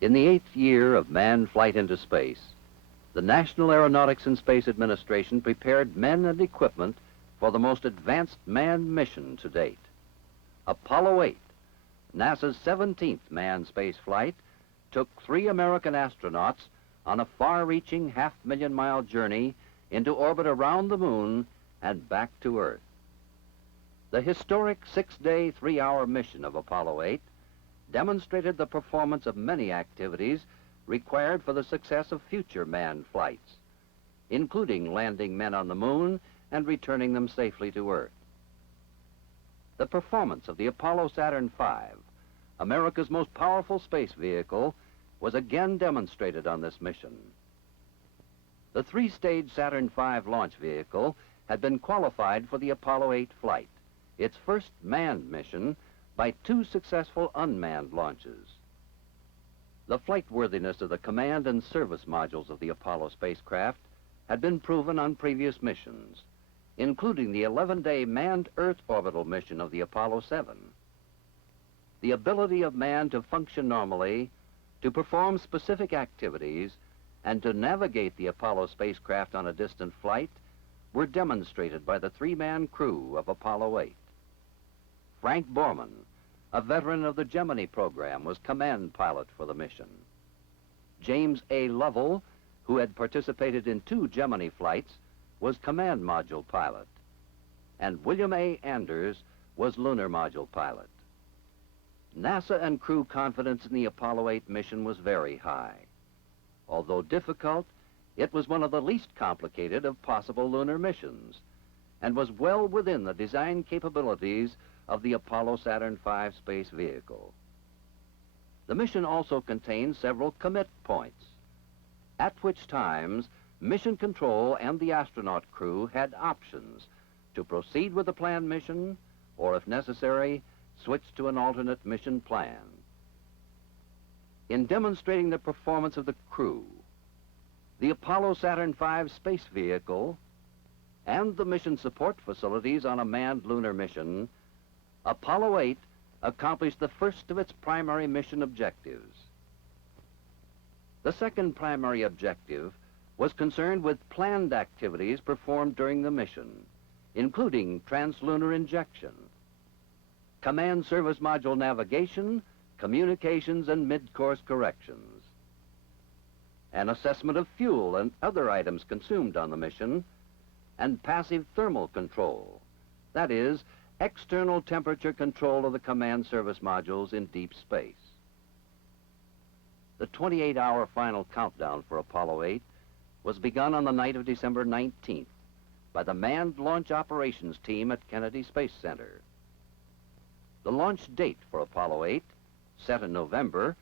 In the 8th year of manned flight into space, the National Aeronautics and Space Administration prepared men and equipment for the most advanced manned mission to date. Apollo 8, NASA's 17th manned space flight, took 3 American astronauts on a far-reaching half-million-mile journey into orbit around the moon and back to Earth. The historic 6-day, 3-hour mission of Apollo 8 demonstrated the performance of many activities required for the success of future manned flights, including landing men on the moon and returning them safely to Earth. The performance of the Apollo Saturn V, America's most powerful space vehicle, was again demonstrated on this mission. The 3-stage Saturn V launch vehicle had been qualified for the Apollo 8 flight, its first manned mission, by 2 successful unmanned launches. The flight worthiness of the command and service modules of the Apollo spacecraft had been proven on previous missions, including the 11-day manned Earth orbital mission of the Apollo 7. The ability of man to function normally, to perform specific activities, and to navigate the Apollo spacecraft on a distant flight were demonstrated by the 3-man crew of Apollo 8. Frank Borman, a veteran of the Gemini program, was command pilot for the mission. James A. Lovell, who had participated in 2 Gemini flights, was command module pilot. And William A. Anders was lunar module pilot. NASA and crew confidence in the Apollo 8 mission was very high. Although difficult, it was one of the least complicated of possible lunar missions and was well within the design capabilities of the Apollo Saturn V space vehicle. The mission also contained several commit points, at which times mission control and the astronaut crew had options to proceed with the planned mission or, if necessary, switch to an alternate mission plan. In demonstrating the performance of the crew, the Apollo Saturn V space vehicle, and the mission support facilities on a manned lunar mission, Apollo 8 accomplished the first of its primary mission objectives. The second primary objective was concerned with planned activities performed during the mission, including translunar injection, command service module navigation, communications, and mid-course corrections, an assessment of fuel and other items consumed on the mission, and passive thermal control, that is, external temperature control of the command service modules in deep space. The 28-hour final countdown for Apollo 8 was begun on the night of December 19th by the Manned Launch Operations Team at Kennedy Space Center. The launch date for Apollo 8, set in November,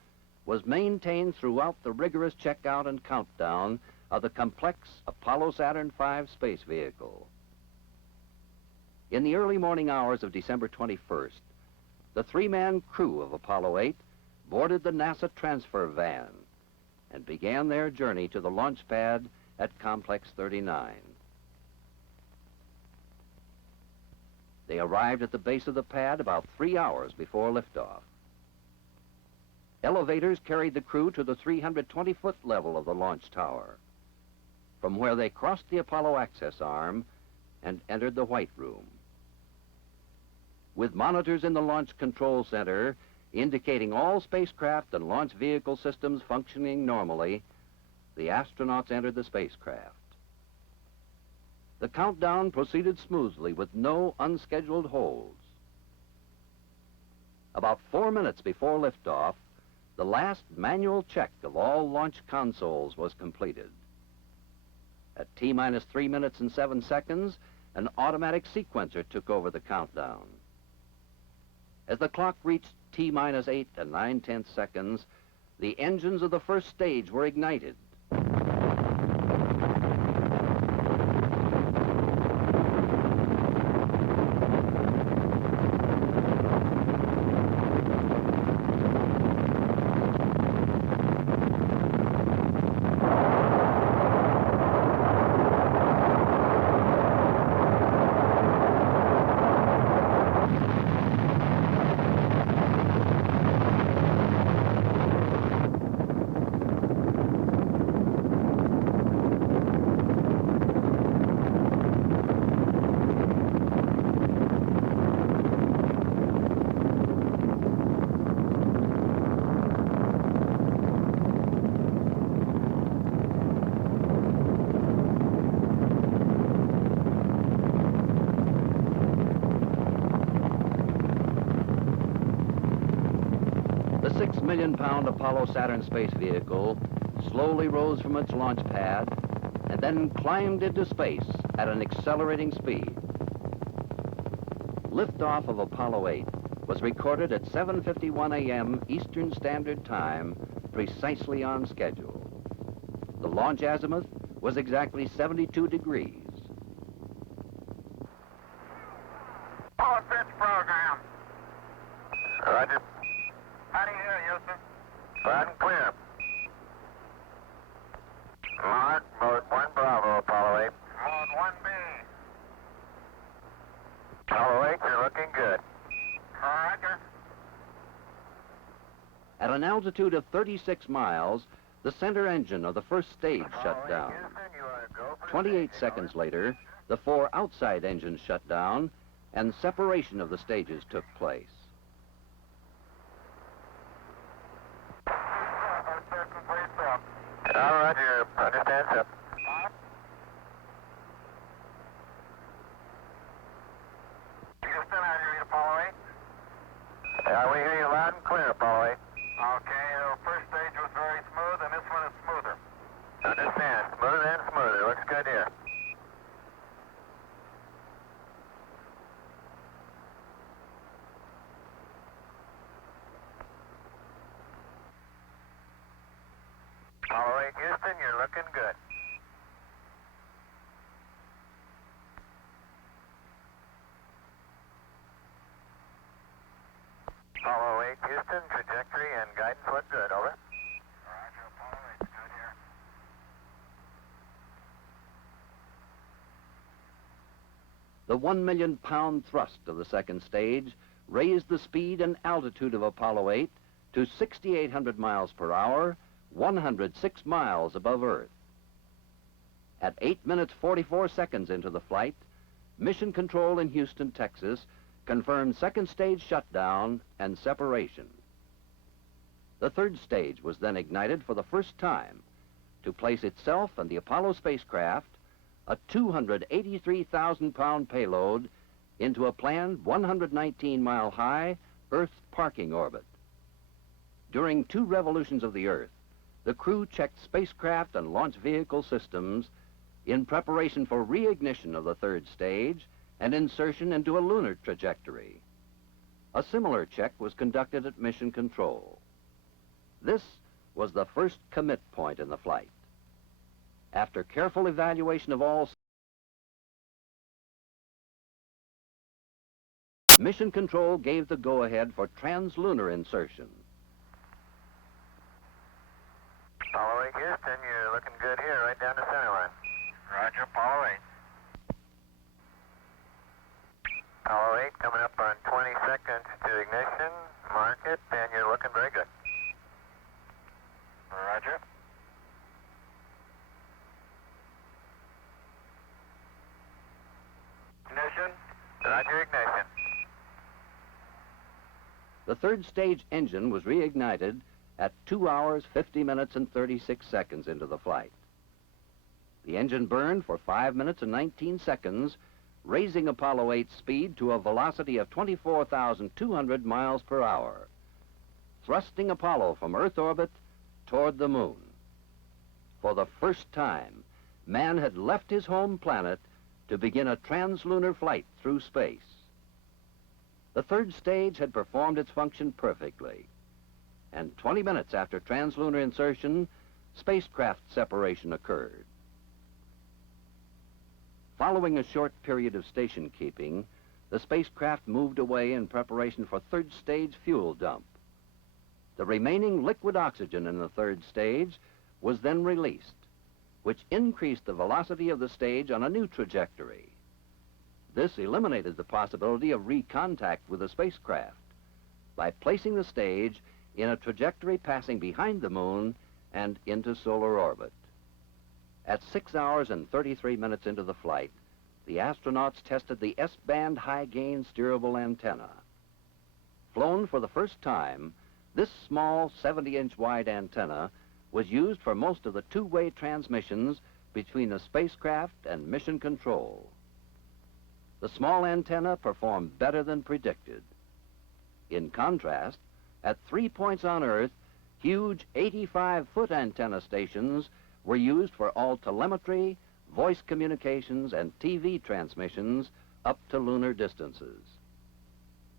was maintained throughout the rigorous checkout and countdown of the complex Apollo Saturn V space vehicle. In the early morning hours of December 21st, the 3-man crew of Apollo 8 boarded the NASA transfer van and began their journey to the launch pad at Complex 39. They arrived at the base of the pad about 3 hours before liftoff. Elevators carried the crew to the 320-foot level of the launch tower, from where they crossed the Apollo access arm and entered the White Room. With monitors in the Launch Control Center indicating all spacecraft and launch vehicle systems functioning normally, the astronauts entered the spacecraft. The countdown proceeded smoothly with no unscheduled holds. About 4 minutes before liftoff, the last manual check of all launch consoles was completed. At T-minus 3 minutes and 7 seconds, an automatic sequencer took over the countdown. As the clock reached T-minus 8 and 9/10 seconds, the engines of the first stage were ignited. 6-million-pound Apollo Saturn space vehicle slowly rose from its launch pad and then climbed into space at an accelerating speed. Liftoff of Apollo 8 was recorded at 7:51 a.m. Eastern Standard Time, precisely on schedule. The launch azimuth was exactly 72 degrees. Apollo 6 program. Roger. How do you hear, Houston? Loud and clear. Mark, mode 1 Bravo, Apollo 8. Mode 1B. Apollo 8, you're looking good. Roger. At an altitude of 36 miles, the center engine of the first stage shut down. 28 seconds later, the 4 outside engines shut down, and separation of the stages took place. All right, you understand, sir. Houston, how do you read Apollo 8? We hear you loud and clear, Apollo 8. Okay, the first stage was very smooth, and this one is smoother. Understand. Smoother and smoother. Looks good here. Apollo 8, Houston, you're looking good. Apollo 8, Houston, trajectory and guidance look good, over. Roger, Apollo 8, good here. The 1-million-pound thrust of the second stage raised the speed and altitude of Apollo 8 to 6,800 miles per hour, 106 miles above Earth. At 8 minutes 44 seconds into the flight, Mission Control in Houston, Texas, confirmed second stage shutdown and separation. The third stage was then ignited for the first time to place itself and the Apollo spacecraft, a 283,000-pound payload, into a planned 119-mile-high Earth parking orbit. During 2 revolutions of the Earth, the crew checked spacecraft and launch vehicle systems in preparation for reignition of the third stage and insertion into a lunar trajectory. A similar check was conducted at Mission Control. This was the first commit point in the flight. After careful evaluation of all, Mission Control gave the go-ahead for translunar insertion. Apollo 8, Houston, you're looking good here, right down the center line. Roger, Apollo 8. Apollo 8 coming up on 20 seconds to ignition. Mark it, and you're looking very good. Roger. Ignition. Roger, ignition. The third stage engine was reignited at 2 hours, 50 minutes, and 36 seconds into the flight. The engine burned for 5 minutes and 19 seconds, raising Apollo 8's speed to a velocity of 24,200 miles per hour, thrusting Apollo from Earth orbit toward the moon. For the first time, man had left his home planet to begin a translunar flight through space. The third stage had performed its function perfectly, and 20 minutes after translunar insertion, spacecraft separation occurred. Following a short period of station keeping, the spacecraft moved away in preparation for third stage fuel dump. The remaining liquid oxygen in the third stage was then released, which increased the velocity of the stage on a new trajectory. This eliminated the possibility of recontact with the spacecraft by placing the stage in a trajectory passing behind the moon and into solar orbit. At 6 hours and 33 minutes into the flight, the astronauts tested the S-band high-gain steerable antenna. Flown for the first time, this small 70-inch wide antenna was used for most of the two-way transmissions between the spacecraft and Mission Control. The small antenna performed better than predicted. In contrast, At 3 points on Earth, huge 85-foot antenna stations were used for all telemetry, voice communications, and TV transmissions up to lunar distances.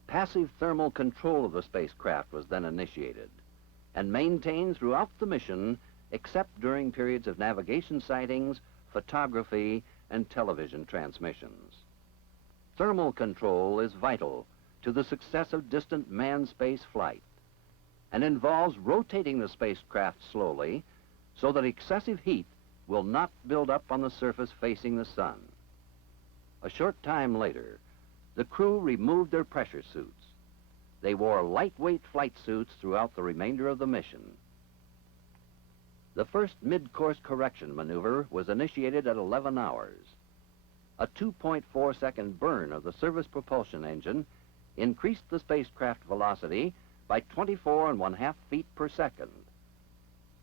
Passive thermal control of the spacecraft was then initiated and maintained throughout the mission except during periods of navigation sightings, photography, and television transmissions. Thermal control is vital to the success of distant manned space flight and involves rotating the spacecraft slowly so that excessive heat will not build up on the surface facing the sun. A short time later, the crew removed their pressure suits. They wore lightweight flight suits throughout the remainder of the mission. The first mid-course correction maneuver was initiated at 11 hours. A 2.4-second burn of the service propulsion engine increased the spacecraft velocity by 24.5 feet per second.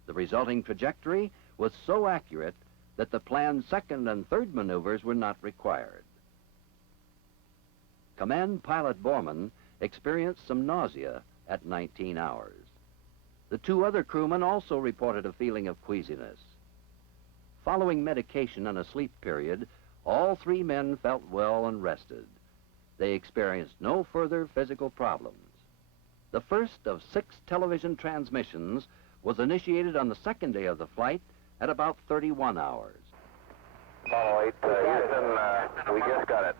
The resulting trajectory was so accurate that the planned second and third maneuvers were not required. Command pilot Borman experienced some nausea at 19 hours. The two other crewmen also reported a feeling of queasiness. Following medication and a sleep period, all three men felt well and rested. They experienced no further physical problems. The first of 6 television transmissions was initiated on the second day of the flight at about 31 hours. Apollo 8, Houston, we just got it.